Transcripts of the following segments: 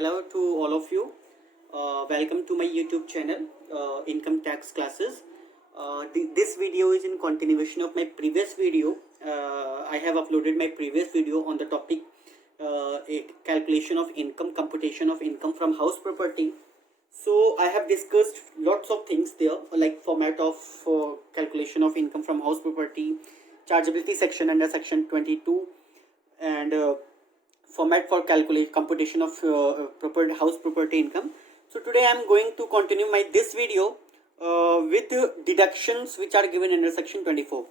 Hello to all of you. Welcome to my YouTube channel, Income Tax Classes. This video is in continuation of my previous video. I have uploaded my previous video on the topic calculation of income, computation of income from house property. So I have discussed lots of things there, like format of calculation of income from house property, chargeability section under section 22, and format for computation of house property income. So today I am going to continue this video with deductions which are given under section 24.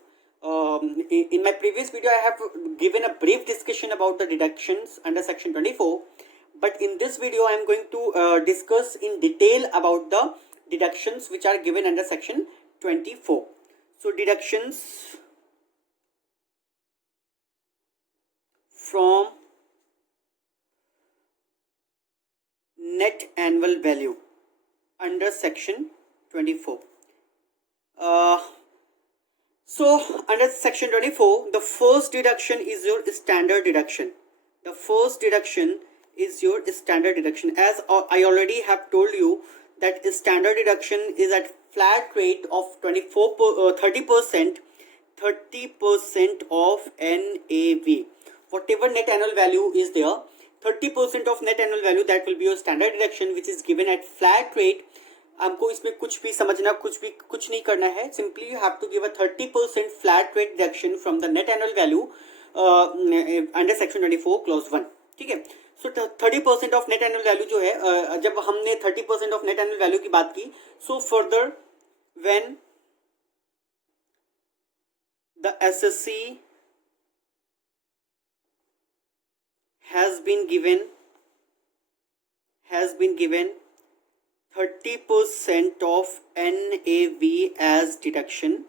In my previous video I have given a brief discussion about the deductions under section 24, but in this video I am going to discuss in detail about the deductions which are given under section 24. So deductions from net annual value under section 24. So under section 24, the first deduction is your standard deduction. The first deduction is your standard deduction. As I already have told you that standard deduction is at flat rate of 30% of NAV. Whatever net annual value is there, 30% of net annual value, that will be your standard deduction, which is given at flat rate. आपको इसमें कुछ भी समझना, कुछ नहीं करना है. Simply you have to give a 30% flat rate deduction from the net annual value under section 24 clause 1. ठीक है. So 30% of net annual value जो है, जब हमने 30% of net annual value की बात की, so further when the SSC has been given 30% of NAV as deduction,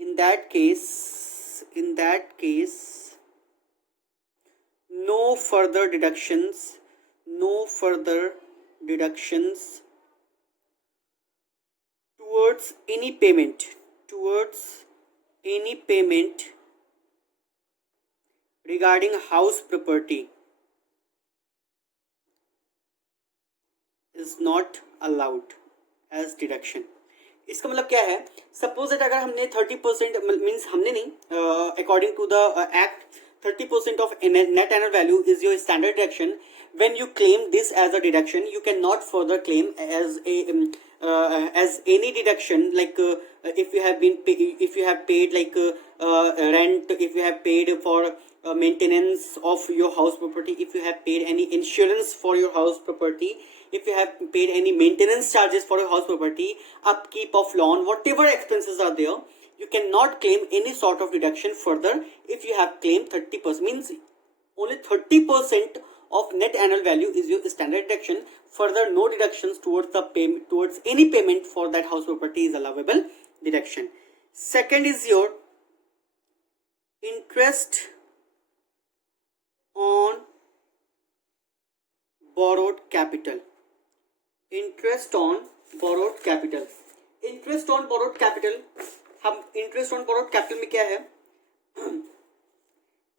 in that case no further deductions towards any payment regarding house property is not allowed as deduction. इसका मतलब क्या है? Suppose that अगर हमने 30% means हमने नहीं, according to the act 30% of net annual value is your standard deduction. When you claim this as a deduction, you cannot further claim as any deduction, like if you have paid like rent, if you have paid for maintenance of your house property, if you have paid any insurance for your house property, if you have paid any maintenance charges for your house property, upkeep of lawn, whatever expenses are there, you cannot claim any sort of deduction further. If you have claimed 30%, means only 30% of net annual value is your standard deduction. Further, no deductions towards any payment for that house property is allowable deduction. Second is your interest on borrowed capital. Interest on borrowed capital. हम interest on borrowed capital में क्या है?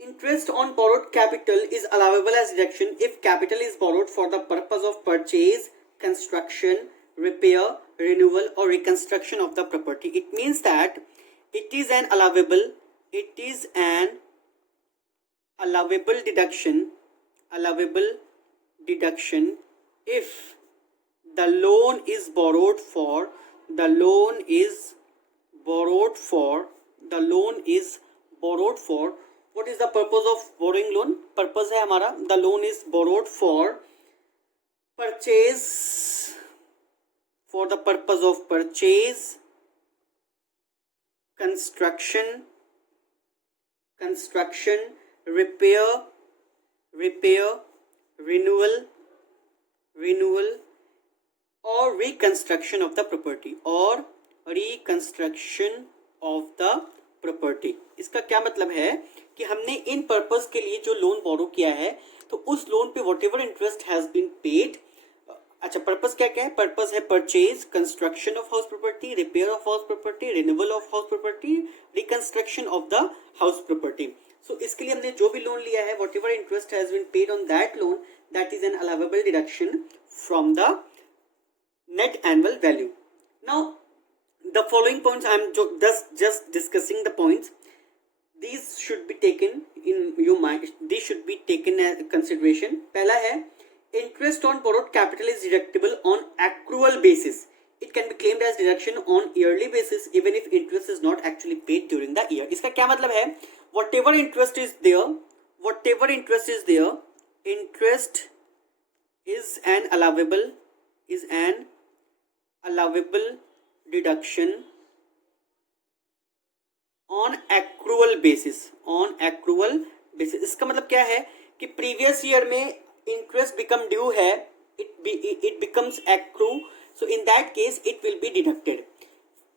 Interest on borrowed capital is allowable as deduction if capital is borrowed for the purpose of purchase, construction, repair, renewal or reconstruction of the property. It means that it is an allowable deduction if the loan is borrowed for what is the purpose of borrowing loan? Purpose है हमारा, the loan is borrowed for purchase, for the purpose of purchase, construction, repair, renewal or reconstruction of the property, इसका क्या मतलब है कि हमने इन purpose के लिए जो लोन बोरो किया है, तो उस लोन पे whatever interest has been paid. अच्छा, पर्पस क्या क्या है? पर्पस है purchase, construction of house property, repair of house property, renewal of house property, reconstruction of the house property. So इसके लिए हमने जो भी लोन लिया है, whatever interest has been paid on that loan, that is an allowable deduction from the net annual value. Now the following points I am just discussing the points. These should be taken in your mind, these should be taken as consideration. पहला है, interest on borrowed capital is deductible on accrual basis. It can be claimed as deduction on yearly basis even if interest is not actually paid during the year. इसका क्या मतलब है, whatever interest is there, interest is an allowable deduction on accrual basis. इसका मतलब क्या है कि previous year में इंटरेस्ट बिकम ड्यू है, it becomes accrue, so in that case it will be deducted.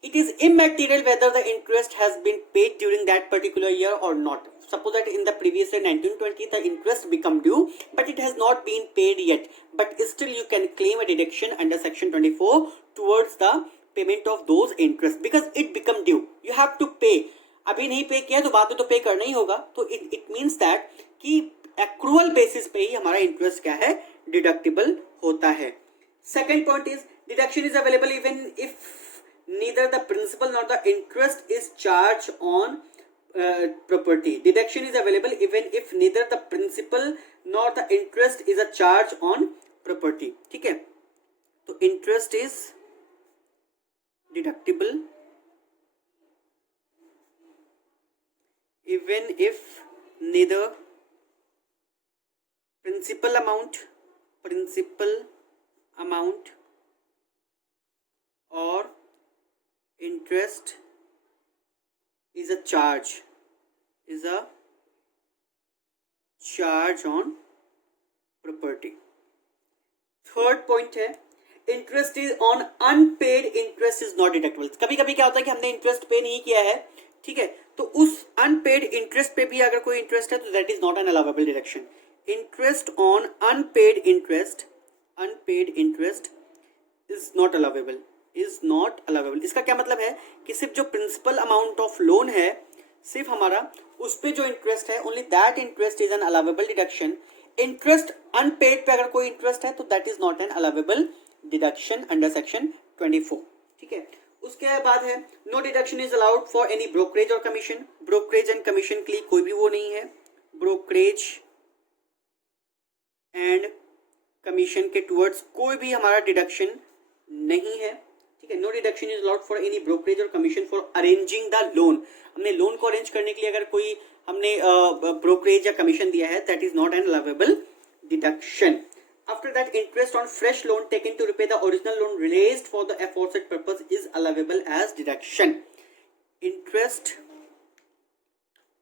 It is immaterial whether the interest has been paid during that particular year or not. Suppose that in the previous year 1920 the interest become due but it has not been paid yet, but still you can claim a deduction under section 24 towards the payment of those interest because it become due. You have to pay. अभी नहीं पे किया तो बाद में तो पे करना ही होगा. तो it means that कि accrual basis पे ही हमारा interest क्या है, deductible होता है. Second point is deduction is available even if neither the principal nor the interest is charged on property. Deduction is available even if neither the principal nor the interest is a charge on property. ठीक है, तो interest is deductible even if neither principal amount or interest is a charge on property. Third point है, interest is on unpaid interest is not deductible. कभी कभी क्या होता है कि हमने इंटरेस्ट पे नहीं किया है, ठीक है, तो उस अनपेड इंटरेस्ट पे भी अगर कोई इंटरेस्ट है तो that is not an allowable deduction. Interest on unpaid interest is not allowable. इसका क्या मतलब है कि सिर्फ जो प्रिंसिपल अमाउंट ऑफ लोन है, सिर्फ हमारा उस पे जो इंटरेस्ट है, only that interest is an allowable deduction. Interest unpaid पे अगर कोई इंटरेस्ट है तो that is not an allowable deduction under section 24. ठीक है, उसके बाद है no deduction is allowed for any brokerage और कमीशन. ब्रोकरेज एंड कमीशन के लिए कोई भी वो नहीं है. ब्रोकरेज एंड कमीशन के टुवर्ड्स कोई भी हमारा डिडक्शन नहीं है. ठीक है, no deduction is allowed for any brokerage और commission for arranging the loan. हमने लोन को अरेंज करने के लिए अगर कोई हमने ब्रोकरेज या कमीशन दिया है, that is not an allowable deduction. After that, interest on fresh loan taken to repay the original loan raised for the aforesaid purpose is allowable as deduction. Interest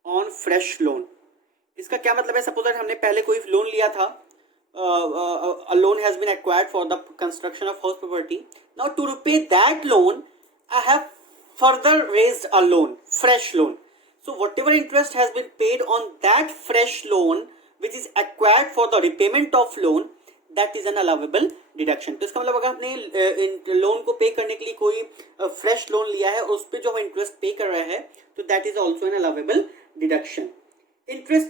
on fresh loan. इसका क्या मतलब है? Suppose that हमने पहले कोई loan लिया था, a loan has been acquired for the construction of house property. Now to repay that loan, I have further raised a loan, fresh loan. So whatever interest has been paid on that fresh loan, which is acquired for the repayment of loan, that is an allowable deduction. तो इसका मतलब अगर आपने loan को पे करने के लिए कोई फ्रेश लोन लिया है और उस पर जो हम इंटरेस्ट पे कर रहे हैं तो that is also an allowable deduction. Interest,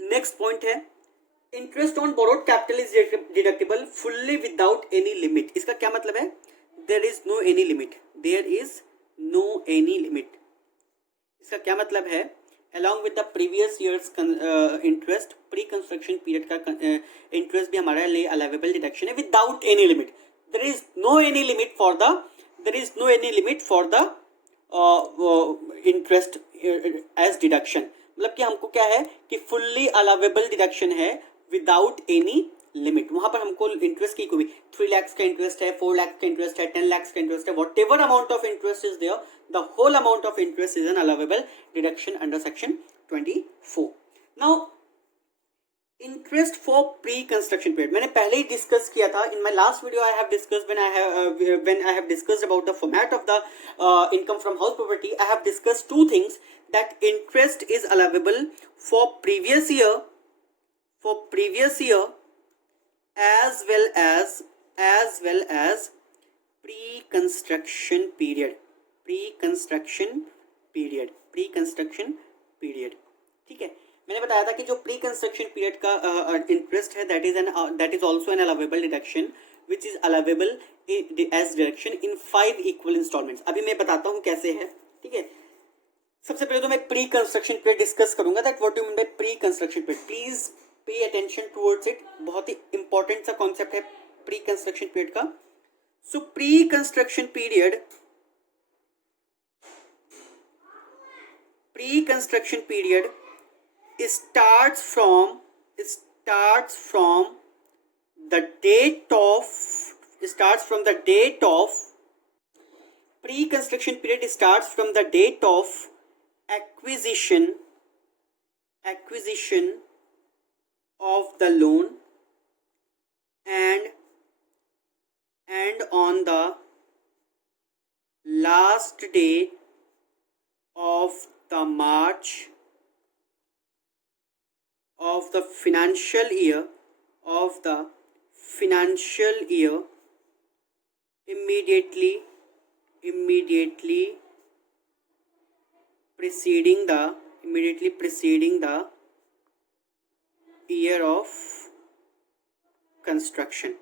next point है, interest on borrowed capital is deductible fully without any limit. इसका क्या मतलब है? There is no any limit. इसका क्या मतलब है? along with the previous year's interest, pre construction period का इंटरेस्ट भी हमारे लिए अलाउेबल डिडक्शन है without any limit. There is no any limit for the interest as deduction. मतलब कि हमको क्या है कि फुल्ली अलाउेबल डिडक्शन है विदाउट एनी लिमिट. वहां पर हमको इंटरेस्ट की कोई 3 lakhs का इंटरेस्ट है, 4 lakhs का इंटरेस्ट है, 10 lakhs का इंटरेस्ट है, whatever amount of interest is there, the whole amount of interest is an allowable deduction under section 24. Now interest for pre-construction period मैंने पहले ही डिस्कस किया था. in my last video I have discussed when I have discussed about the format of the income from house property. I have discussed two things, that interest is allowable for previous year as well as pre-construction period. ठीक है, मैंने बताया था कि जो pre construction period का interest है that is also an allowable deduction which is allowable as deduction in 5 equal instalments. अभी मैं बताता हूँ कैसे है, ठीक है। सबसे पहले तो मैं प्री कंस्ट्रक्शन पीरियड डिस्कस करूंगा, that what do mean by pre construction period. Please pay attention towards it, बहुत ही इंपॉर्टेंट सा कॉन्सेप्ट है प्री कंस्ट्रक्शन पीरियड का। सो pre construction period starts from the date of pre-construction period starts from the date of acquisition of the loan and on the last day of the March of the financial year immediately preceding the year of construction।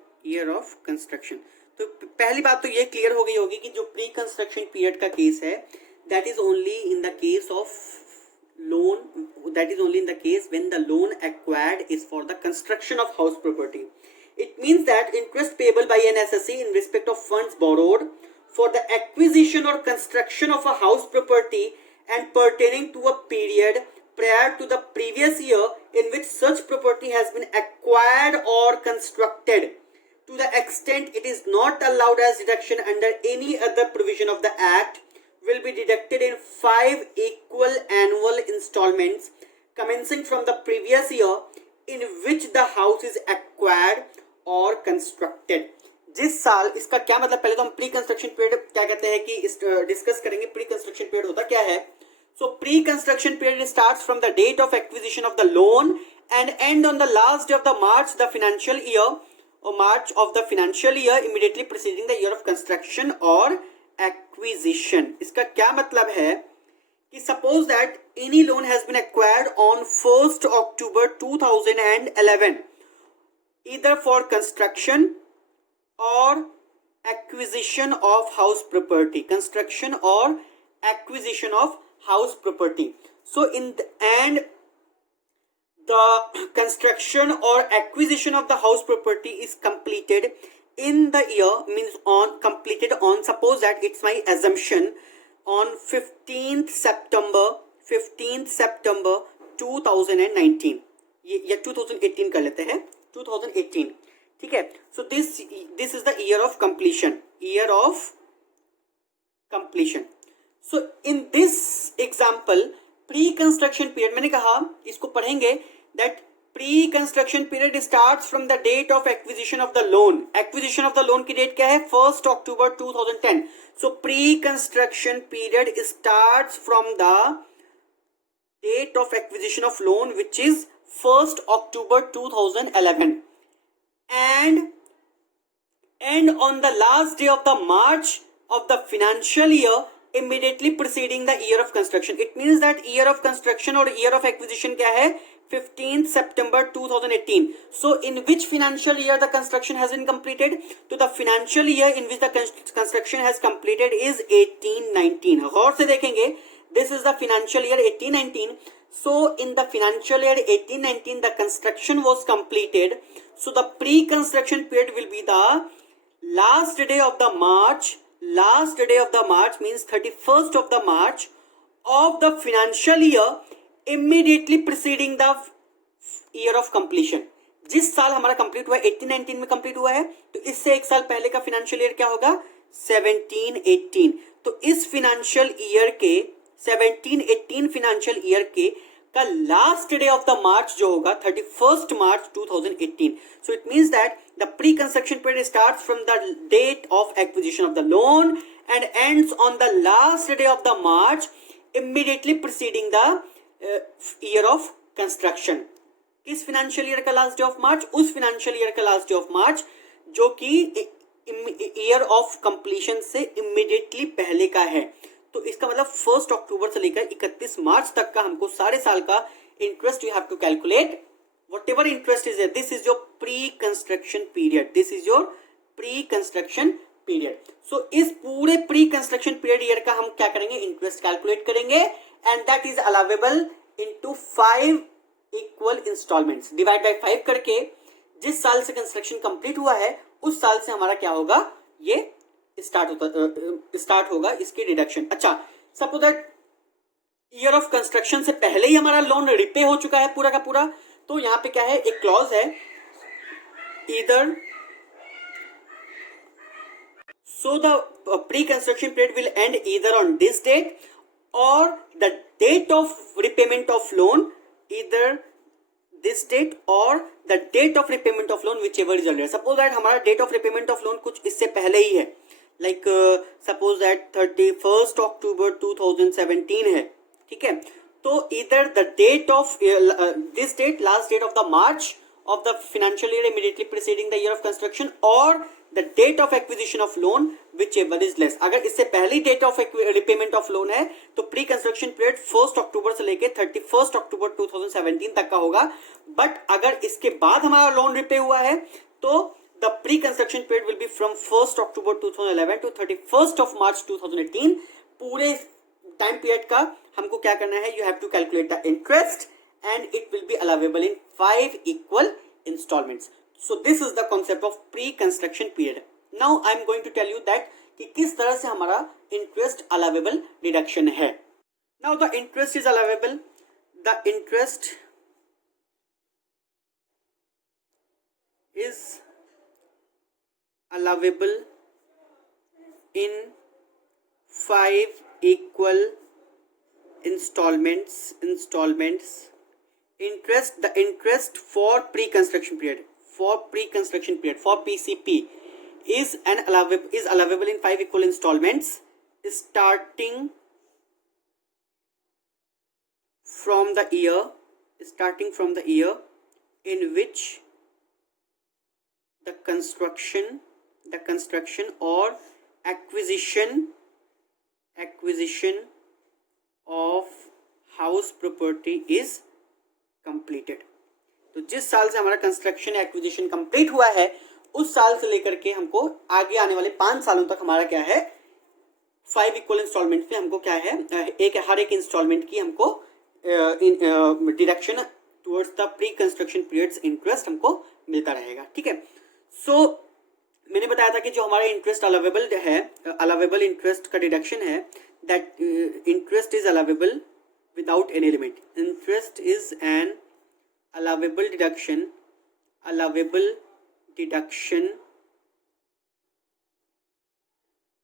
तो पहली बात तो ये clear हो गई होगी कि जो प्री कंस्ट्रक्शन पीरियड का केस है that is only in the case when the loan acquired is for the construction of house property. It means that interest payable by an assessee in respect of funds borrowed for the acquisition or construction of a house property and pertaining to a period prior to the previous year in which such property has been acquired or constructed, to the extent it is not allowed as deduction under any other provision of the Act, will be deducted in 5 equal annual installments commencing from the previous year in which the house is acquired or constructed। जिस साल, इसका क्या मतलब, पहले तो हम pre construction period क्या कहते हैं कि डिस्कस करेंगे। प्री कंस्ट्रक्शन पीरियड होता क्या है? So pre construction period starts from the date of acquisition of the loan and end on the last day of the March the financial year immediately preceding the year of construction और acquisition. इसका क्या मतलब है कि suppose that any loan has been acquired on 1st October 2011 either for construction or acquisition of house property, so the construction or acquisition of the house property is completed in the year, means completed on, suppose that it's my assumption, on 15th September 2019 या 2018 कर लेते हैं, 2018, ठीक है। So this is the year of completion. So in this example pre construction period, मैंने कहा इसको पढ़ेंगे that pre construction period starts from the date of acquisition of the loan. Acquisition of the loan की date क्या है? 1st October 2010। So pre construction period starts from the date of acquisition of loan which is 1st October 2011 and on the last day of the March of the financial year immediately preceding the year of construction. It means that year of construction or year of acquisition क्या है? 15th September 2018. So in which financial year the construction has been completed? So the financial year in which the construction has completed is 1819. गौर से देखेंगे, this is the financial year 1819. So in the financial year 1819 the construction was completed. So the pre-construction period will be the last day of the March means 31st of the March of the financial year immediately preceding the year of completion। जिस साल हमारा complete हुआ है 1819 में complete हुआ है, तो इससे एक साल पहले का फाइनेंशियल ईयर क्या होगा? 1718। तो इस फाइनेंशियल ईयर के 1718 फाइनेंशियल ईयर के का last day of the March जो होगा 31st March 2018। So it means that the pre construction period starts from the date of acquisition of the loan and ends on the last day of the March immediately preceding the year of construction. किस financial year का last day of March? उस financial year का last day of March जो कि year of completion से immediately पहले का है। तो इसका मतलब 1st October से लेकर 31 मार्च तक का हमको सारे साल का interest you have to calculate whatever interest is there. This is your pre-construction period. This is your pre-construction period. So इस पूरे pre-construction period year का हम क्या करेंगे, interest calculate करेंगे, and that is allowable into 5 equal installments. Divide by 5 करके जिस साल से कंस्ट्रक्शन कंप्लीट हुआ है उस साल से हमारा क्या होगा, ये स्टार्ट होगा इसकी डिडक्शन. अच्छा, suppose that year of construction से पहले ही हमारा लोन रिपे हो चुका है पूरा का पूरा, तो यहां पे क्या है, एक क्लॉज है, either so the pre-construction period will end either on this date or the date of repayment of loan, either this date or the date of repayment of loan whichever is earlier. Suppose that हमारा date of repayment of loan कुछ इससे पहले ही है, like suppose that 31st October 2017 है, ठीक है, तो either the date of this date, last date of the March of the financial year immediately preceding the year of construction, or the date of acquisition of loan whichever is less. अगर इससे पहली date of repayment of loan है तो pre construction period 1 अक्टूबर से लेके 31 अक्टूबर 2017 तक का होगा. बट अगर इसके बाद हमारा लोन रिपे हुआ है तो the pre construction period will be from 1st October 2011 to 31st of March 2018. पूरे टाइम पीरियड का हमको क्या करना है, you have to calculate the interest and it will be allowable in 5 equal installments. So this is the concept of pre-construction period. Now I am going to tell you that कि किस तरह से हमारा interest allowable deduction है. Now the interest is allowable. The interest is allowable in 5 equal installments. Interest, the interest for pre-construction period. For pre-construction period, for PCP is allowable in 5 equal installments starting from the year in which the construction or acquisition of house property is completed. तो जिस साल से हमारा construction acquisition complete हुआ है उस साल से लेकर के हमको आगे आने वाले 5 सालों तक हमारा क्या है, 5 इक्वल इंस्टॉलमेंट में हमको क्या है, हर एक इंस्टॉलमेंट की हमको deduction towards the pre construction periods interest हमको मिलता रहेगा. ठीक है, सो मैंने बताया था कि जो हमारा इंटरेस्ट अलावेबल है, अलावेबल इंटरेस्ट का डिडक्शन है, that interest is allowable without any limit. Interest is N allowable deduction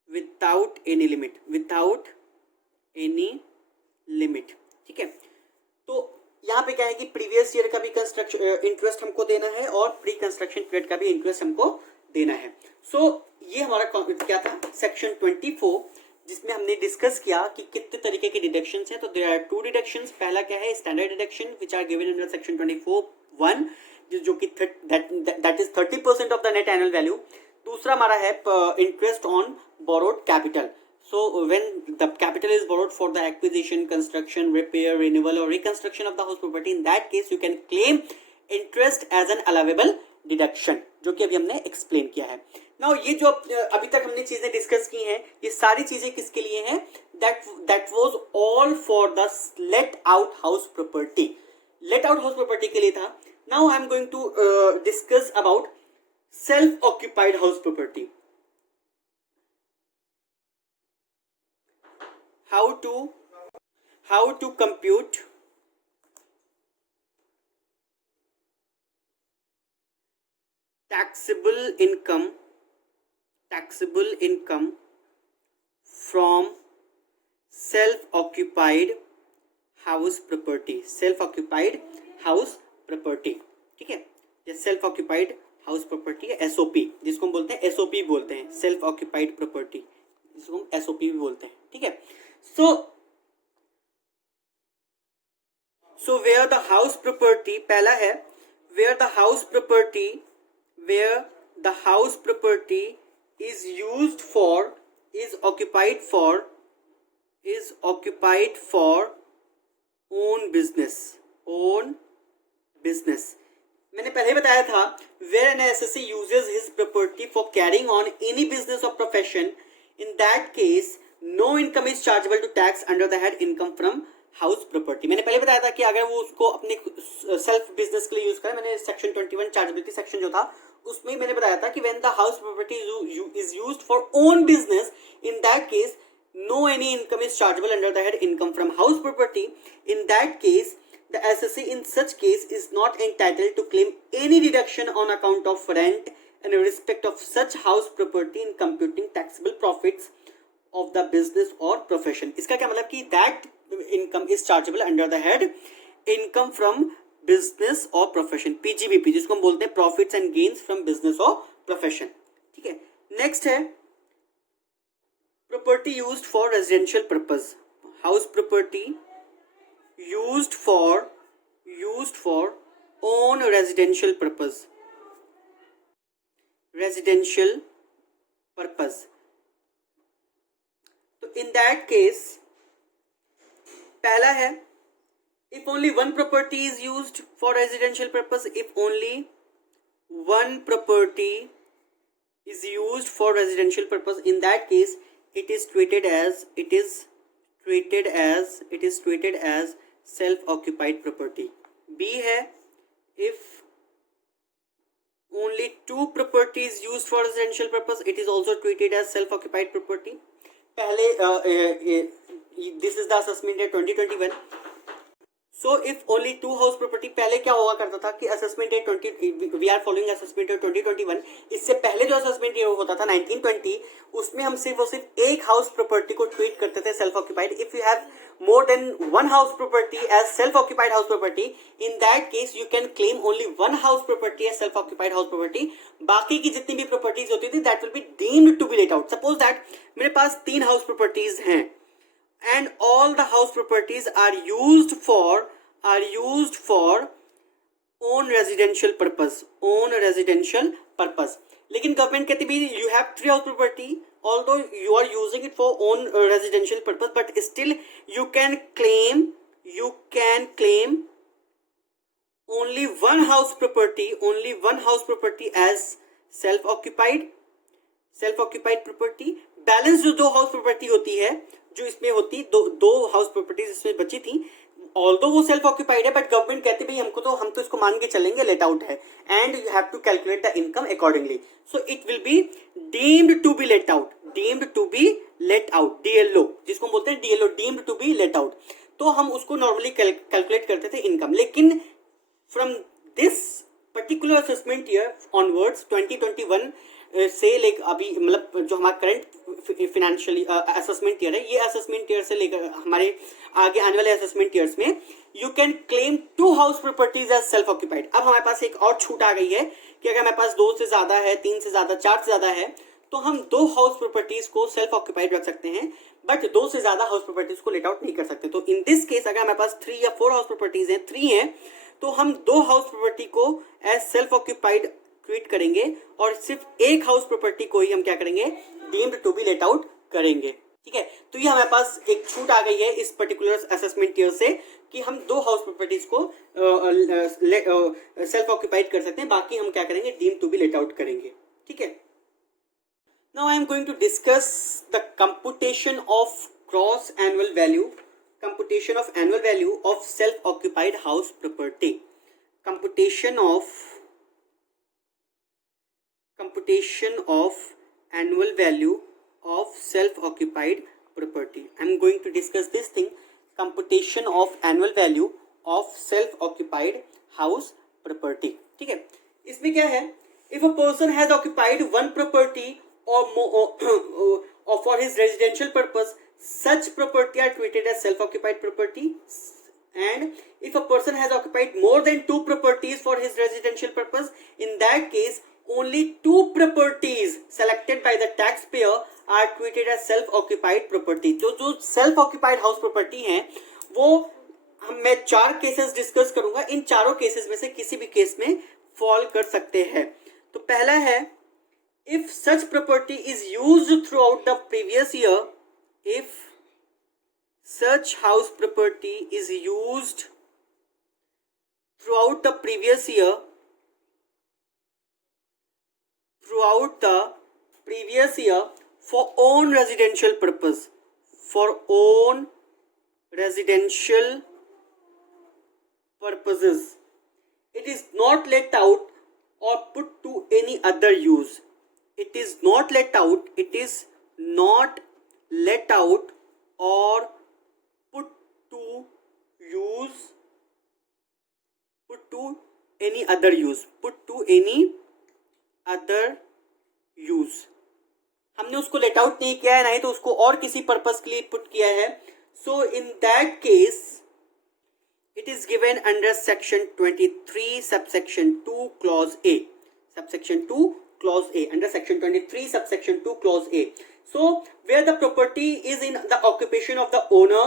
without any limit. ठीक है, तो यहाँ पे क्या है कि प्रीवियस ईयर का भी कंस्ट्रक्शन इंटरेस्ट हमको देना है और प्री कंस्ट्रक्शन पीरियड का भी इंटरेस्ट हमको देना है. सो ये हमारा क्या था, सेक्शन 24, जिसमें हमने डिस्कस किया कि कितने तरीके के डिडक्शंस हैं. तो देयर आर 2 डिडक्शंस. पहला क्या है, standard deduction which are given under section 24(1), जो कि that is 30% of the net annual value. दूसरा हमारा है interest on borrowed capital. So when the capital is borrowed for the acquisition, construction, repair, renewal और reconstruction of the house property, in that case you can claim interest as an allowable deduction, जो कि अभी हमने explain किया है. Now ये जो अभी तक हमने चीजें डिस्कस की हैं, ये सारी चीजें किसके लिए हैं, that was all for the let out house property. Let out house property के लिए था. Now I am going to discuss about self occupied house property. How to compute taxable income from self-occupied house property. ठीक है, ये self occupied house property है, SOP, जिसको हम बोलते हैं SOP बोलते हैं, सेल्फ ऑक्यूपाइड प्रॉपर्टी, जिसको हम SOP भी बोलते हैं. ठीक है, so where the house property, पहला है where the house property is used for, is occupied for own business. own business. मैंने पहले बताया था where an SSC uses his property for carrying on any business or profession, in that case no income is chargeable to tax under the head income from house property. मैंने पहले बताया था कि अगर वो उसको अपने सेल्फ बिजनेस के लिए यूज करे, मैंने सेक्शन 21 चार्जेबिलिटी सेक्शन जो था उसमें मैंने बताया था कि when the house property is used for own business, in that case no any income is chargeable under the head income from house property. In that case the SSC in such case is not entitled to claim any deduction on account of rent in respect of such house property in computing taxable profits of the business or profession. इसका क्या मतलब कि that income is chargeable under the head income from business or profession, PGBP, जिसको हम बोलते हैं profits and gains from business or profession. ठीक है. नेक्स्ट है property used for residential purpose. House property used for own residential purpose. Residential purpose. तो in that case पहला है if only one property is used for residential purpose, if only one property is used for residential purpose, in that case it is treated as self occupied property. B है if only two properties used for residential purpose, it is also treated as self occupied property. पहले this is the assessment year 2021. So if only two house property, पहले क्या हुआ करता था कि assessment year 20, we are following assessment year 2021. इससे पहले जो assessment year होता था 1920, उसमें हम सिर्फ और सिर्फ एक house property को treat करते थे self occupied. If you have more than one house property as self occupied house property, in that case you can claim only one house property as self occupied house property. बाकी की जितनी भी properties होती थी that will be deemed to be let out. Suppose that मेरे पास 3 house properties हैं and all the house properties are used for own residential purpose. लेकिन government कहती भी you have 3 house property, although you are using it for own residential purpose, but still you can claim only one house property as self occupied property. Balance जो 2 house property होती है, जो इसमें होती दो हाउस प्रॉपर्टीज इसमें बची थी, ऑल्दो वो सेल्फ ऑक्यूपाइड है, बट गवर्नमेंट कहती भाई हम तो इसको मान के चलेंगे लेट आउट है, and you have to calculate the income accordingly. So it will be deemed to be let out, DLO, जिसको बोलते हैं DLO, deemed to be let out. तो हम उसको नॉर्मली कैलकुलेट करते थे इनकम. लेकिन from this particular assessment year onwards 2021 से लेकर अभी मतलब जो हमारा करंट फिनेंशियल असेसमेंट ईयर है, ये असेसमेंट ईयर से लेकर हमारे आगे आने वाले असेसमेंट ईयर्स में you can claim 2 house properties as self occupied. अब हमारे पास एक और छूट आ गई है कि अगर हमारे पास 2 से ज्यादा है, 3 से ज्यादा, 4 से ज्यादा है, तो हम 2 हाउस प्रॉपर्टीज को सेल्फ ऑक्यूपाइड रख सकते हैं, बट 2 से ज्यादा हाउस प्रॉपर्टीज को लेट आउट नहीं कर सकते. तो इन दिस केस अगर हमारे पास 3 या 4 हाउस प्रॉपर्टीज हैं, 3 हैं, तो हम 2 हाउस प्रॉपर्टी को एज सेल्फ ऑक्यूपाइड ट्रीट करेंगे और सिर्फ एक हाउस प्रॉपर्टी को ही हम क्या करेंगे, deemed to be let out करेंगे. ठीक है. तो ये हमारे पास एक छूट आ गई है इस पर्टिकुलर असेसमेंट ईयर से कि हम 2 हाउस प्रॉपर्टीज को सेल्फ ऑक्यूपाइड कर सकते हैं, बाकी हम क्या करेंगे, deemed to be let out करेंगे. ठीक है. Now I am going to discuss the computation of gross annual value of self occupied house property. computation of annual value of self-occupied property. I am going to discuss this thing, computation of annual value of self-occupied house property. ठीक है. इसमें क्या है, if a person has occupied one property or more or for his residential purpose, such property are treated as self-occupied property. And if a person has occupied more than 2 properties for his residential purpose, in that case only 2 properties selected by the taxpayer are treated as self-occupied property. जो self occupied house property हैं, वो मैं 4 cases discuss करूंगा. इन चारों cases में से किसी भी केस में फॉल कर सकते हैं. तो पहला है, if such property is used throughout the previous year, if such house property is used throughout the previous year for own residential purpose, for own residential purposes. It is not let out or put to any other use. It is not let out. It is not let out or put to use. Put to any other use. Put to any other use. हमने उसको let out नहीं किया है, नहीं तो उसको और किसी पर्पस के लिए पुट किया है. So in that case it is given under section 23 subsection 2 clause A. Subsection 2 clause A. Under section 23 subsection 2 clause A. So where the property is in the occupation of the owner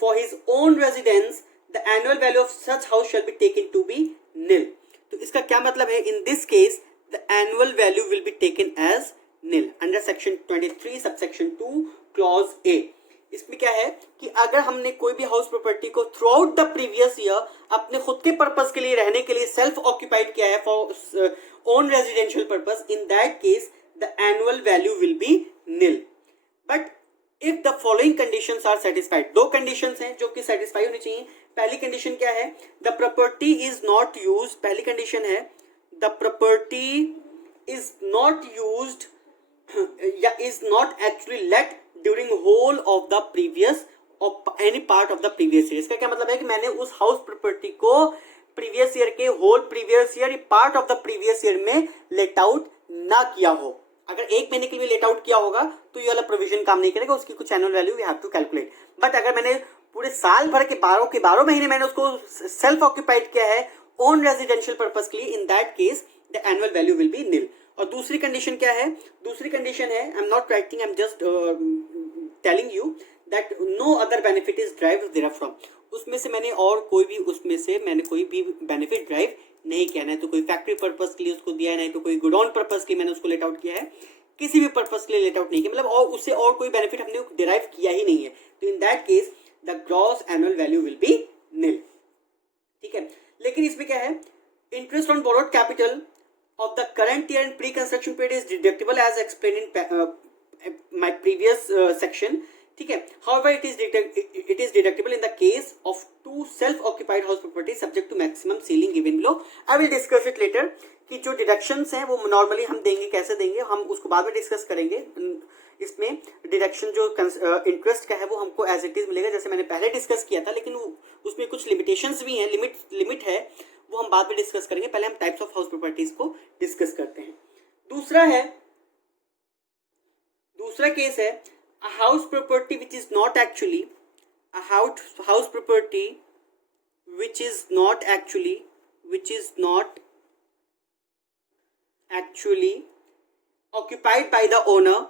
for his own residence, the annual value of such house shall be taken to be nil. तो इसका क्या मतलब है? In this case the annual value will be taken as nil under section 23 subsection 2 clause A. इसमें क्या है कि अगर हमने कोई भी हाउस प्रॉपर्टी को through out the previous year अपने खुद के पर्पस के लिए, रहने के लिए सेल्फ ऑक्यूपाइड किया है for own residential purpose, in that case the annual value will be nil. But if the following conditions are satisfied, दो कंडीशंस हैं जो कि सेटिस्फाई होनी चाहिए. पहली कंडीशन क्या है? The property is not used. पहली कंडीशन है the property is not used या is not actually let during whole of the previous और any part of the previous year. इसका क्या मतलब है कि मैंने उस हाउस प्रॉपर्टी को प्रीवियस ईयर के whole previous year, part of the previous year में लेट आउट ना किया हो. अगर एक महीने के लिए लेट आउट किया होगा तो ये वाला प्रोविजन काम नहीं करेगा, उसकी कुछ annual value we have to calculate. But अगर मैंने पूरे साल भर के 12 महीने मैंने उसको सेल्फ ऑक्यूपाइड किया है ओन रेजिडेंशियल पर्पस के लिए, in that case the annual value will be nil. और दूसरी कंडीशन क्या है? दूसरी कंडीशन है, I am not writing, I am just telling you that no other benefit is drive there from. उसमें से मैंने और कोई भी बेनिफिट ड्राइव नहीं किया, नहीं तो कोई फैक्ट्री पर्पस के लिए उसको दिया है, नहीं तो कोई गुडॉन पर्पस के लिए मैंने उसको लेट आउट किया है. किसी भी पर्पस के लिए लेट आउट नहीं किया, मतलब और उससे और कोई बेनिफिट हमने डिराइव किया ही नहीं है. तो in that case the gross annual value will be nil. ठीक है. लेकिन इसमें क्या है? Interest on borrowed capital of the current year and pre-construction period is deductible as explained in my previous section. ठीक है. However, it is deductible in the case of two self-occupied house properties subject to maximum ceiling given below. I will discuss it later. कि जो deductions हैं वो normally हम देंगे, कैसे देंगे हम उसको बाद में डिस्कस करेंगे. इसमें डिडक्शन जो इंटरेस्ट का है वो हमको एज इट इज मिलेगा जैसे मैंने पहले डिस्कस किया था, लेकिन उसमें कुछ लिमिटेशंस भी हैं, लिमिट है, वो हम बाद में डिस्कस करेंगे. पहले हम टाइप्स ऑफ हाउस प्रॉपर्टीज को डिस्कस करते हैं. दूसरा केस है a house property which is not actually a house property which is not actually occupied by the owner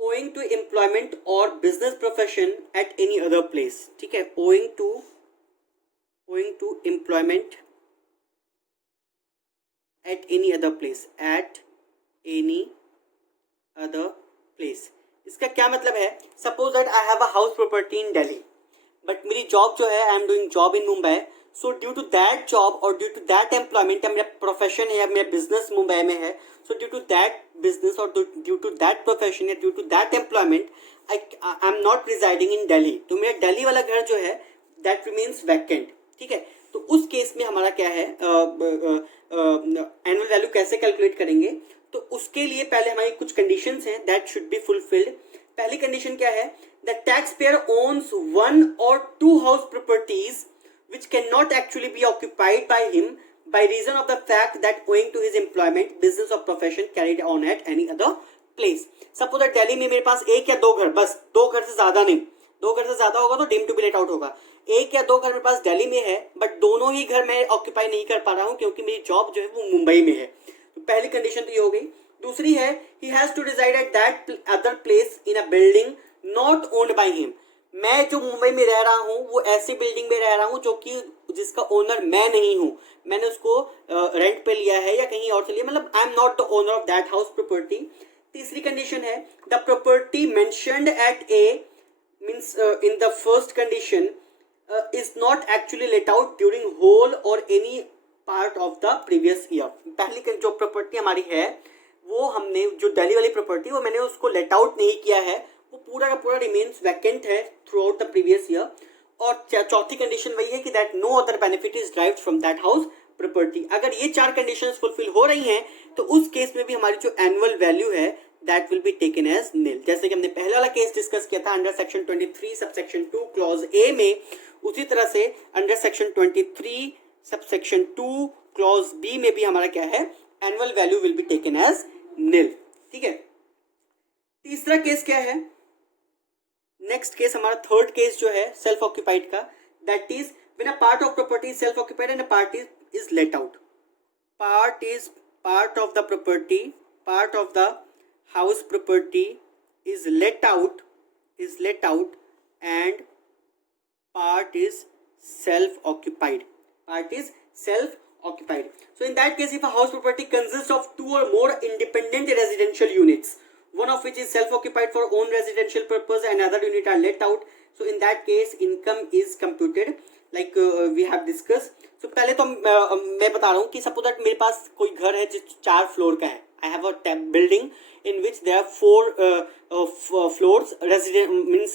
owing to employment or business profession at any other place. ठीक है. owing to employment at any other place. इसका क्या मतलब है? Suppose that I have a house property in Delhi, but मेरी job जो है, I am doing job in Mumbai. So due to that job और ड्यू टू दैट एम्प्लॉयमेंट, मेरा profession है या मेरा बिजनेस मुंबई में है, so due to that business और ड्यू टू दैट प्रोफेशन या due to that employment I am not residing in Delhi. तो मेरा दिल्ली वाला घर जो है दैट रिमेन्स वैकेंट. ठीक है. तो उस केस में हमारा क्या है, एनुअल वैल्यू कैसे कैलकुलेट करेंगे? तो उसके लिए पहले हमारी कुछ कंडीशंस हैं दैट शुड बी फुलफिल्ड. पहली कंडीशन क्या है? The tax payer owns 1 or 2 house properties which cannot actually be occupied by him by reason of the fact that owing to his employment, business or profession carried on at any other place. Suppose that Delhi में मेरे पास 1 या 2 घर, बस 2 घर से ज्यादा नहीं, 2 घर से ज्यादा होगा तो deem to be let out होगा. 1 या 2 घर मेरे पास दिल्ली में है, बट दोनों ही घर मैं ऑक्यूपाई नहीं कर पा रहा हूँ क्योंकि मेरी जॉब जो है वो मुंबई में है. तो पहली कंडीशन तो ये हो गई. दूसरी है he has to reside at that other place in a building not owned by him. मैं जो मुंबई में रह रहा हूँ वो ऐसी बिल्डिंग में रह रहा हूँ जो कि जिसका ओनर मैं नहीं हूँ, मैंने उसको रेंट पे लिया है या कहीं और से लिया, मतलब I am not the owner of that house property. तीसरी कंडीशन है the property mentioned at a means in the first condition is not actually let out during whole और any part of the previous year. पहली जो property हमारी है वो हमने जो दिल्ली वाली प्रॉपर्टी वो मैंने उसको लेट आउट नहीं किया है, वो पूरा का पूरा रिमेन्स वैकेंट है throughout the previous year. और चौथी कंडीशन वही है कि that no other benefit is derived from that house property. अगर ये चार कंडीशंस फुलफिल हो रही हैं तो उस केस में भी हमारी जो एनुअल वैल्यू है that will be taken as nil. जैसे कि हमने पहले वाला केस डिस्कस किया था under section 23 subsection 2 clause A में, उसी तरह से under section 23 subsection 2 clause B में भी हमारा क्या है, annual value will be taken as nil. ठीक है, तीसरा केस क्या है, नेक्स्ट केस हमारा थर्ड केस जो है सेल्फ ऑक्यूपाइड का, that is when a part of property is self occupied and a part is let out. part of the property, part of the house property is let out and part is self occupied. So in that case, if a house property consists of two or more independent residential units, one of which is self occupied for own residential purpose and other unit are let out, so in that case income is computed like we have discussed. So पहले तो मैं बता रहा हूँ कि suppose that मेरे पास कोई घर है जो 4 फ्लोर का है। I have a building in which there are 4 floors, resident means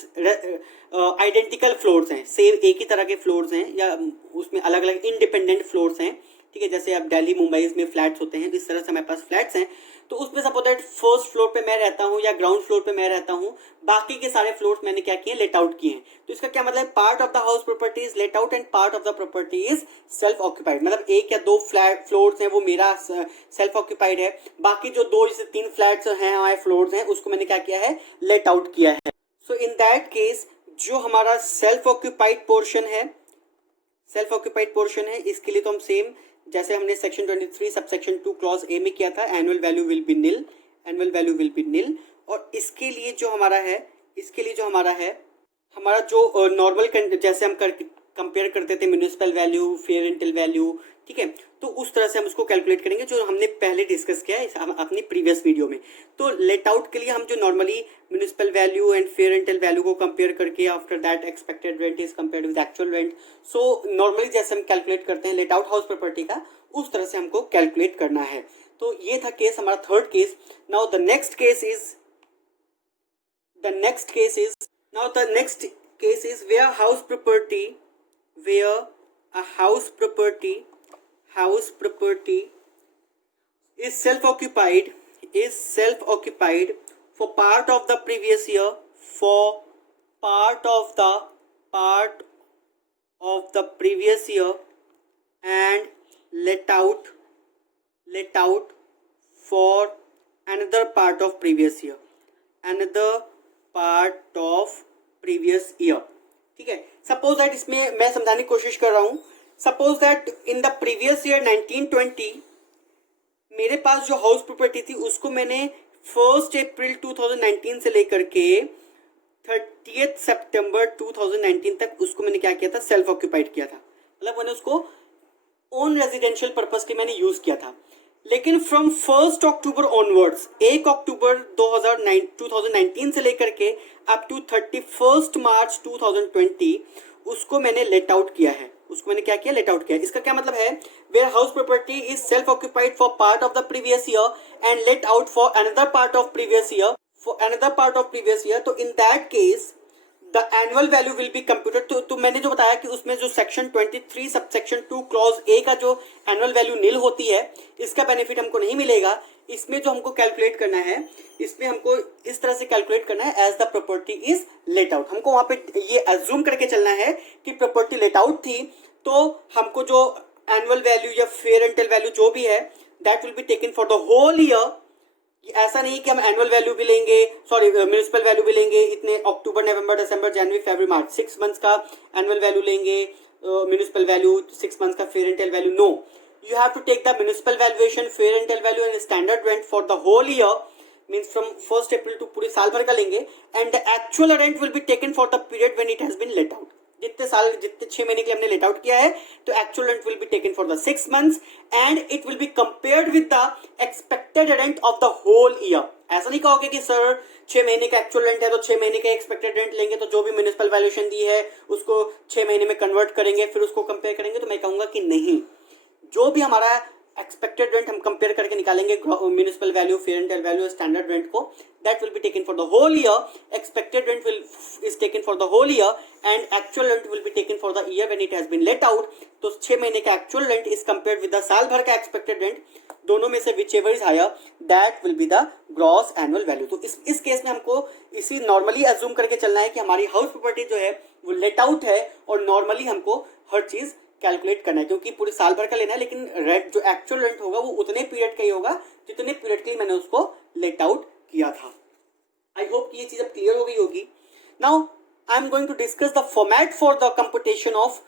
identical floors हैं, सेम एक ही तरह के फ्लोर्स हैं या उसमें अलग अलग इंडिपेंडेंट फ्लोर्स हैं। ठीक है, जैसे अब दिल्ली मुंबई में फ्लैट्स होते हैं, इस तरह से हमारे पास फ्लैट्स हैं। तो उसमें सपोज दैट फर्स्ट फ्लोर पे मैं रहता हूँ या ग्राउंड फ्लोर पे मैं रहता हूँ, बाकी के सारे फ्लोर्स मैंने क्या किए, लेट आउट किए हैं। तो इसका क्या मतलब, part of the house property is let out and part of the property is self occupied. मतलब एक या 2 फ्लैट फ्लोर्स हैं वो मेरा सेल्फ ऑक्यूपाइड है, बाकी जो 2 जैसे 3 फ्लैट्स हैं हमारे फ्लोर्स हैं उसको मैंने क्या किया है, लेट आउट किया है। सो इन दैट केस जो हमारा सेल्फ ऑक्यूपाइड पोर्शन है, इसके लिए तो हम सेम जैसे हमने सेक्शन 23 सबसेक्शन 2 क्लॉज ए में किया था, annual value will B Neil. और इसके लिए जो हमारा है हमारा जो नॉर्मल जैसे हम कंपेयर करते थे municipal value, fair rental value, ठीक है, तो उस तरह से हम उसको कैलकुलेट करेंगे जो हमने पहले डिस्कस किया है अपनी प्रीवियस वीडियो में। तो लेट आउट के लिए हम जो normally municipal value and fair rental value को कंपेयर करके after that expected rent is compared with actual rent, so normally जैसे हम कैलकुलेट करते हैं लेट आउट हाउस प्रॉपर्टी का, उस तरह से हमको कैलकुलेट करना है। तो ये था केस हमारा third case. Now the next case is where a house property is self-occupied for part of the previous year, and let out for another part of previous year. ठीक है, सपोज दैट इसमें मैं समझाने की कोशिश कर रहा हूं, suppose that in the previous year 1920 मेरे पास जो हाउस प्रॉपर्टी थी उसको मैंने 1 अप्रैल 2019 से लेकर के 30 सितंबर 2019 तक उसको मैंने क्या किया था, सेल्फ ऑक्यूपाइड किया था। मतलब मैंने उसको ओन रेजिडेंशियल पर्पस के मैंने यूज किया था। लेकिन फ्रॉम 1 अक्टूबर ऑनवर्ड्स, 1 अक्टूबर 2019 से लेकर के अप टू 31 मार्च 2020 उसको मैंने लेट आउट किया है। इसका क्या मतलब है, where house property is self occupied for part of the previous year and let out for another part of previous year, तो in that case the annual value will be computed. तो मैंने जो बताया कि उसमें जो सेक्शन 23 सबसेक्शन 2 क्लॉज ए का जो एनुअल वैल्यू नील होती है, इसका बेनिफिट हमको नहीं मिलेगा। इसमें जो हमको कैलकुलेट करना है, इसमें हमको इस तरह से कैलकुलेट करना है as the property is let out. हमको वहां पे ये अज्यूम करके चलना है कि प्रॉपर्टी लेट आउट थी, तो हमको जो एनुअल वैल्यू या फेयर रेंटल वैल्यू जो भी है that will be taken for the whole year. ऐसा नहीं कि हम एनुअल वैल्यू भी लेंगे, म्यूनिसिपल वैल्यू भी लेंगे, इतने अक्टूबर नवंबर दिसंबर जनवरी फरवरी मार्च 6 मंथ्स का एनुअल वैल्यू लेंगे, म्यूनिसिपल वैल्यू 6 मंथ्स का fair rental value. No, you have to take the municipal valuation, fair rental value and standard rent for the whole year, means from 1 April to पूरे साल भर का लेंगे, and the actual rent will be taken for the period when it has been let out. जितने 6 महीने के लिए हमने लेट आउट किया है, तो actual rent will be taken for the 6 months and it will be compared with the expected rent of the whole year. ऐसा नहीं कहोगे कि सर 6 महीने का एक्चुअल रेंट है तो 6 महीने का एक्सपेक्टेड रेंट लेंगे, तो जो भी म्युनिसिपल वैल्यूएशन दी है उसको 6 महीने में कन्वर्ट करेंगे फिर उसको कंपेयर करेंगे। तो मैं कहूंगा कि नहीं, जो भी हमारा एक्सपेक्टेड रेंट हम कंपेयर करके निकालेंगे municipal value, fair and value, standard rent को, that will be taken for the whole year. Expected rent will is taken for the whole year and actual rent will be taken for the year when it has been let out. तो 6 महीने का actual rent is compared with the साल भर का expected rent, दोनों में से whichever is higher that will be the gross annual value. तो इस केस में हमको इसी नॉर्मली अज्यूम करके चलना है कि हमारी हाउस प्रॉपर्टी जो है वो लेट आउट है और नॉर्मली हमको हर चीज कैलकुलेट करना है, क्योंकि पूरे साल भर का लेना है, लेकिन रेंट जो एक्चुअल रेंट होगा वो उतने पीरियड का ही होगा जितने पीरियड के लिए मैंने उसको लेट आउट किया था। आई होप कि ये चीज अब क्लियर हो गई होगी। Now I am going to discuss the format for the computation of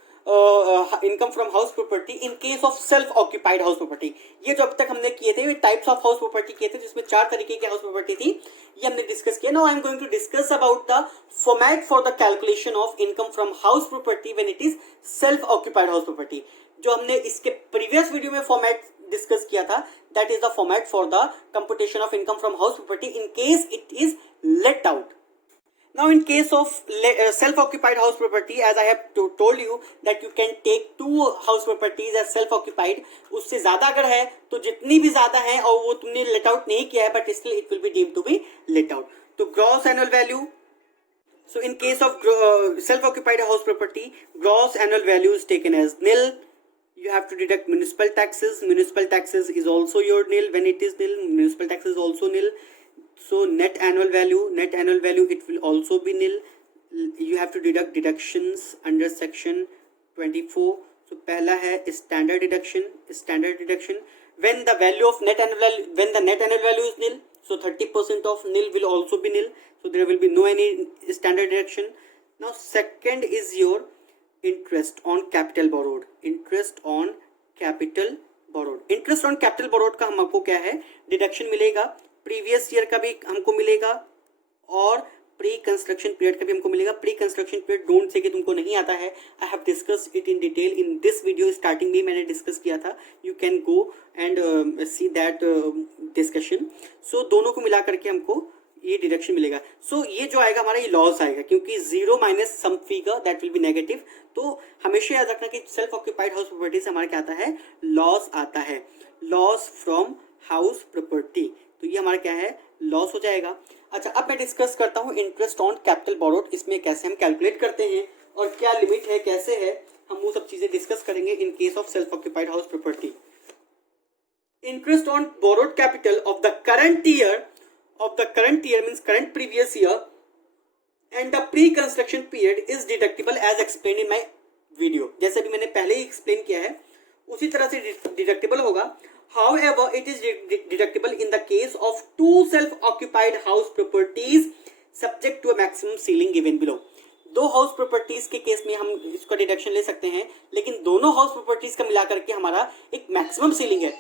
income from house property in case of self occupied house property. ये जो अब तक हमने किए थे, ये टाइप्स ऑफ हाउस प्रॉपर्टी किए थे, जिसमें 4 तरीके की हाउस प्रॉपर्टी थी, ये हमने डिस्कस किया। Now I am going to discuss about the format for the calculation of income from house property when it is self occupied house property. जो हमने इसके प्रीवियस वीडियो में फॉर्मेट डिस्कस किया था, that is the format for the computation of income from house property in case it is let out. Now in case of self-occupied house property, as I have told you that you can take 2 house properties as self-occupied, उससे ज़्यादा अगर है तो जितनी भी ज़्यादा है और वो तुमने let out नहीं किया है, but still it will be deemed to be let out. तो gross annual value, so in case of self-occupied house property, gross annual value is taken as nil. You have to deduct municipal taxes. Municipal taxes is also your nil. When it is nil, municipal taxes is also nil. So net annual value, it will also be nil. You have to deduct deductions under section 24. So पहला है standard deduction. When the value of net annual value is nil, so 30% of nil will also be nil. So there will be no any standard deduction. Now second is your interest on capital borrowed. Interest on capital borrowed का हमको क्या है, deduction मिलेगा, previous year का भी हमको मिलेगा और प्री कंस्ट्रक्शन पीरियड का भी हमको मिलेगा। Pre construction period don't say कि तुमको नहीं आता है, I have discussed it in detail in this video. Starting में मैंने डिस्कस किया था, you can go and see that discussion. So दोनों को मिला करके हमको ये डिडक्शन मिलेगा। सो ये जो आएगा हमारा, ये लॉस आएगा, क्योंकि 0 minus sum figure that will B negative. तो हमेशा याद रखना कि सेल्फ ऑक्यूपाइड हाउस प्रॉपर्टी से हमारा क्या आता है, लॉस आता है, लॉस फ्रॉम हाउस प्रॉपर्टी। तो ये हमारा क्या है, लॉस हो जाएगा। अच्छा, अब मैं डिस्कस करता हूँ इंटरेस्ट ऑन कैपिटल बोरोड, इसमें कैसे हम कैलकुलेट करते हैं और क्या लिमिट है, कैसे है, हम वो सब चीजें डिस्कस करेंगे in case of self occupied house property. Interest on borrowed capital of the current year means current previous year and the pre construction period is deductible as explain in my video. जैसे भी मैंने पहले ही explain किया है उसी तरह से deductible होगा। However, it is deductible in the case of 2 self-occupied house properties subject to a maximum ceiling given below. 2 house properties के केस में हम इसका डिडक्शन ले सकते हैं, लेकिन दोनों हाउस प्रॉपर्टीज का मिला करके हमारा एक मैक्सिमम सीलिंग है।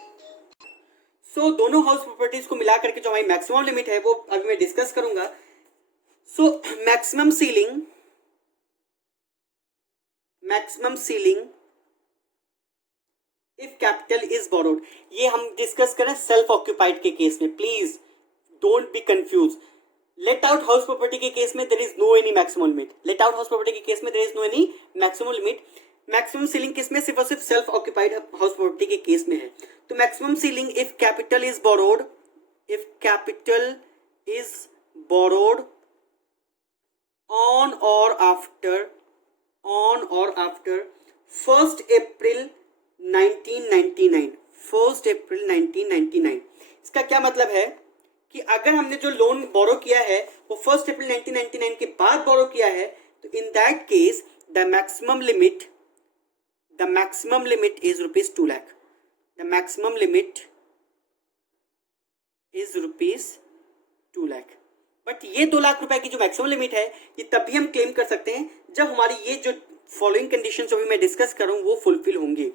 सो दोनों हाउस प्रॉपर्टीज को मिला करके जो हमारी मैक्सिमम लिमिट है वो अभी मैं डिस्कस करूंगा। So maximum ceiling if capital is borrowed, ये हम डिस्कस करें सेल्फ ऑक्यूपाइड के केस में। Please don't be confuse. Let out house property के केस में there is no any maximum limit. Let out house property के case में there is no any maximum limit. Maximum ceiling किस में, सिर्फ और सिर्फ सेल्फ ऑक्यूपाइड हाउस प्रॉपर्टी के केस में है। तो maximum ceiling if capital is borrowed on और आफ्टर 1 अप्रैल 1999। इसका क्या मतलब है कि अगर हमने जो लोन बोरो किया है वो 1 अप्रैल 1999 के बाद बोरो किया है, तो in that case the maximum limit is rupees 2 lakh. The maximum limit is rupees 2 lakh. But ये 2 लाख रुपए की जो मैक्सिमम लिमिट है, ये तभी हम क्लेम कर सकते हैं जब हमारी ये जो फॉलोइंग कंडीशन जो भी मैं डिस्कस करूं वो फुलफिल होंगी।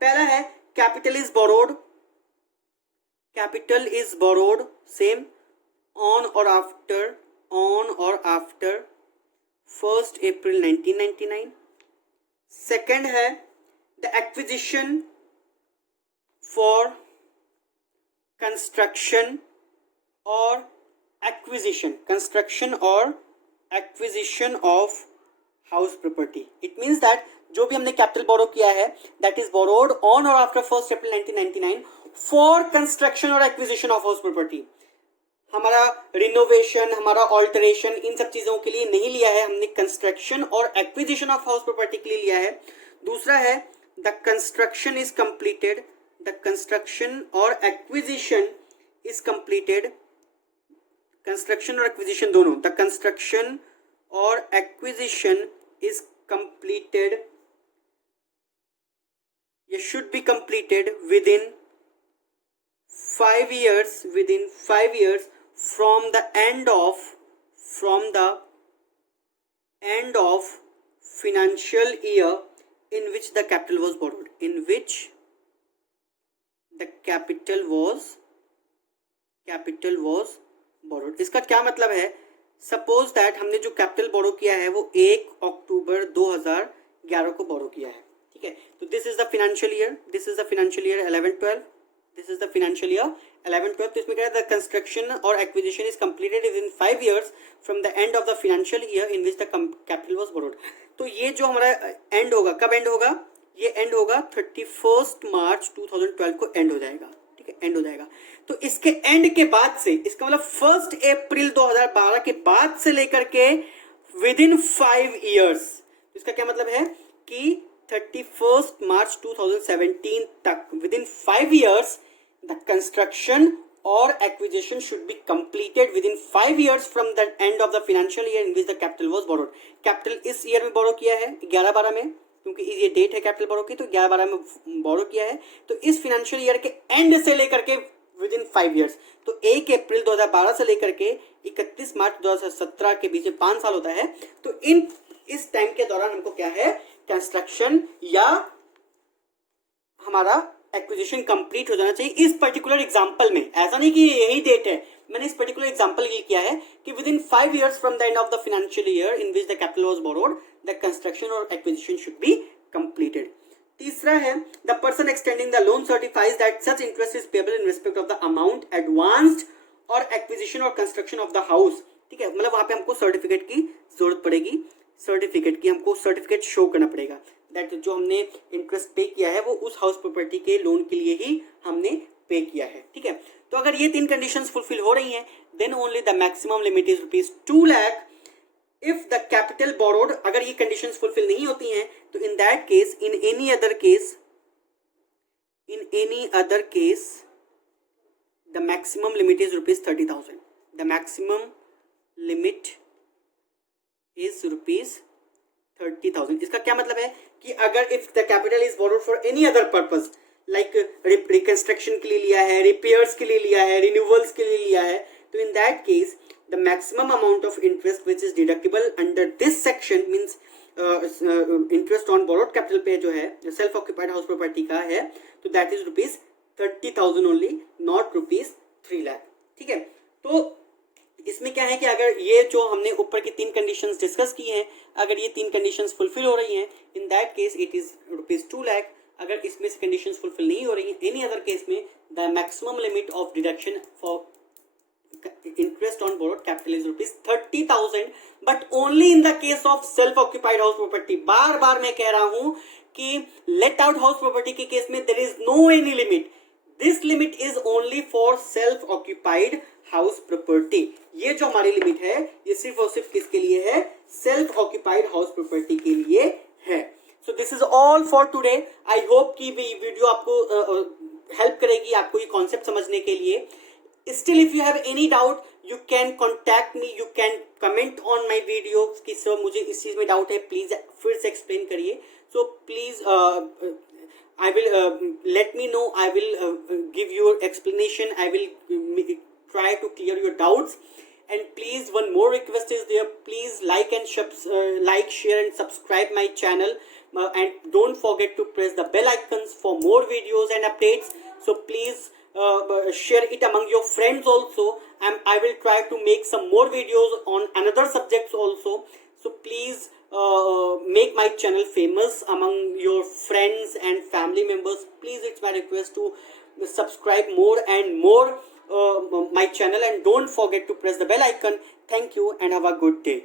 पहला है capital is borrowed same on और आफ्टर 1 अप्रैल 1999। सेकंड है द एक्विजिशन फॉर कंस्ट्रक्शन और कंस्ट्रक्शन और acquisition of house property. It means that जो भी हमने कैपिटल बोरो किया है दैट इज बोरोड ऑन और आफ्टर 1 अप्रैल 1999 फॉर कंस्ट्रक्शन और एक्विजिशन ऑफ हाउस प्रॉपर्टी. हमारा रिनोवेशन, हमारा ऑल्टरेशन, इन सब चीजों के लिए नहीं लिया है हमने, कंस्ट्रक्शन और एक्विजिशन ऑफ हाउस प्रॉपर्टी के लिए लिया है. दूसरा है the construction is completed, the construction और एक्विजिशन इज कंप्लीटेड, कंस्ट्रक्शन और एक्विजिशन दोनों, द कंस्ट्रक्शन और एक्विजिशन इज कंप्लीटेड, ये should be completed within 5 years from the end of financial year in which the capital was borrowed, इसका क्या मतलब है? Suppose that हमने जो कैपिटल बोरो किया है वो 1 अक्टूबर 2011 को बोरो किया है, ठीक है. तो this is the financial year 11-12, this is the financial year 11-12. तो इसमें क्या है, द कंस्ट्रक्शन और acquisition is completed with in 5 years from the end of the financial year in which the capital was borrowed. तो ये जो हमारा and होगा, कब एंड होगा? ये एंड होगा 31 मार्च 2012 को एंड हो जाएगा, ठीक है, एंड हो जाएगा. तो इसके एंड के बाद से, इसका मतलब 1 अप्रैल 2012 के बाद से लेकर के विद इन 5 years, इसका क्या मतलब है कि 31 मार्च 2017 तक with in 5 years the construction और acquisition should be completed with in 5 years from the end of the financial year in which the capital was borrowed. Capital इस ईयर में borrow किया है 11-12 में, क्योंकि ये डेट है कैपिटल बोरो की, तो 11-12 में बोरो किया है. तो इस फाइनेंशियल ईयर के एंड से लेकर के विद इन 5 years, तो 1 अप्रैल 2012 से लेकर के 31 मार्च 2017 के बीच में 5 साल होता है. तो इस टाइम के दौरान हमको क्या है, कंस्ट्रक्शन या हमारा एक्विजिशन कंप्लीट हो जाना चाहिए. इस पर्टिकुलर एग्जांपल में ऐसा नहीं कि यही डेट है, मैंने इस पर्टिकुलर एग्जांपल के लिए किया है कि with in 5 years from the end of the financial year in which the capital was borrowed the construction और एक्विजिशन शुड बी कंप्लीटेड. तीसरा है the person extending the loan certifies that such interest is payable in respect of the amount advanced और acquisition और construction of the house. ठीक है, मतलब वहां पे हमको सर्टिफिकेट की जरूरत पड़ेगी, हमको सर्टिफिकेट शो करना पड़ेगा दैट जो हमने इंटरेस्ट पे किया है वो उस हाउस प्रॉपर्टी के लोन के लिए ही हमने पे किया है. ठीक है, तो अगर ये 3 कंडीशंस फुलफिल हो रही हैं then only the maximum limit is ₹2 lakh. If the capital borrowed, अगर ये कंडीशंस फुलफिल नहीं होती हैं तो in that case, in any other case the maximum limit is ₹30,000. The maximum limit is ₹30,000. इसका क्या मतलब है कि अगर if the capital is borrowed for any other purpose, like reconstruction के लिए लिया है, रिपेयर्स के लिए लिया है, रिन्यूअल्स के लिए लिया है, तो in that case the maximum amount of interest which is deductible under this section means interest on borrowed capital पे जो है सेल्फ ऑक्यूपाइड हाउस प्रॉपर्टी का है, तो that is ₹30,000 only, not ₹3 lakh. ठीक है, तो इसमें क्या है कि अगर ये जो हमने ऊपर की 3 कंडीशंस डिस्कस की हैं, अगर ये 3 कंडीशंस फुलफिल हो रही हैं in that case it is ₹2 lakh. अगर इसमें से कंडीशंस फुलफिल नहीं हो रही हैं एनी अदर केस में the maximum limit of deduction for interest on borrowed capital is ₹30,000, but only in the case of self occupied house property. बार बार मैं कह रहा हूं कि लेट आउट हाउस प्रॉपर्टी के केस में there is no any limit. This limit is only for self occupied house property. ये जो हमारी लिमिट है ये सिर्फ और सिर्फ किसके लिए है? सेल्फ ऑक्यूपाइड हाउस प्रॉपर्टी के लिए है. So this is all for today. I hope कि वीडियो आपको हेल्प करेगी, आपको ये कॉन्सेप्ट समझने के लिए. Still, if you have any doubt, you can contact me. You can comment on my video कि सर मुझे इस चीज में डाउट है, प्लीज फिर से एक्सप्लेन करिए. So please, I will let me know. I will give your explanation. I will try to clear your doubts. And please, one more request is there. Please like, share, and subscribe my channel. And don't forget to press the bell icons for more videos and updates. So please. Share it among your friends also, and I will try to make some more videos on another subjects also. So please make my channel famous among your friends and family members. Please, it's my request to subscribe more and more my channel, and don't forget to press the bell icon. Thank you and have a good day.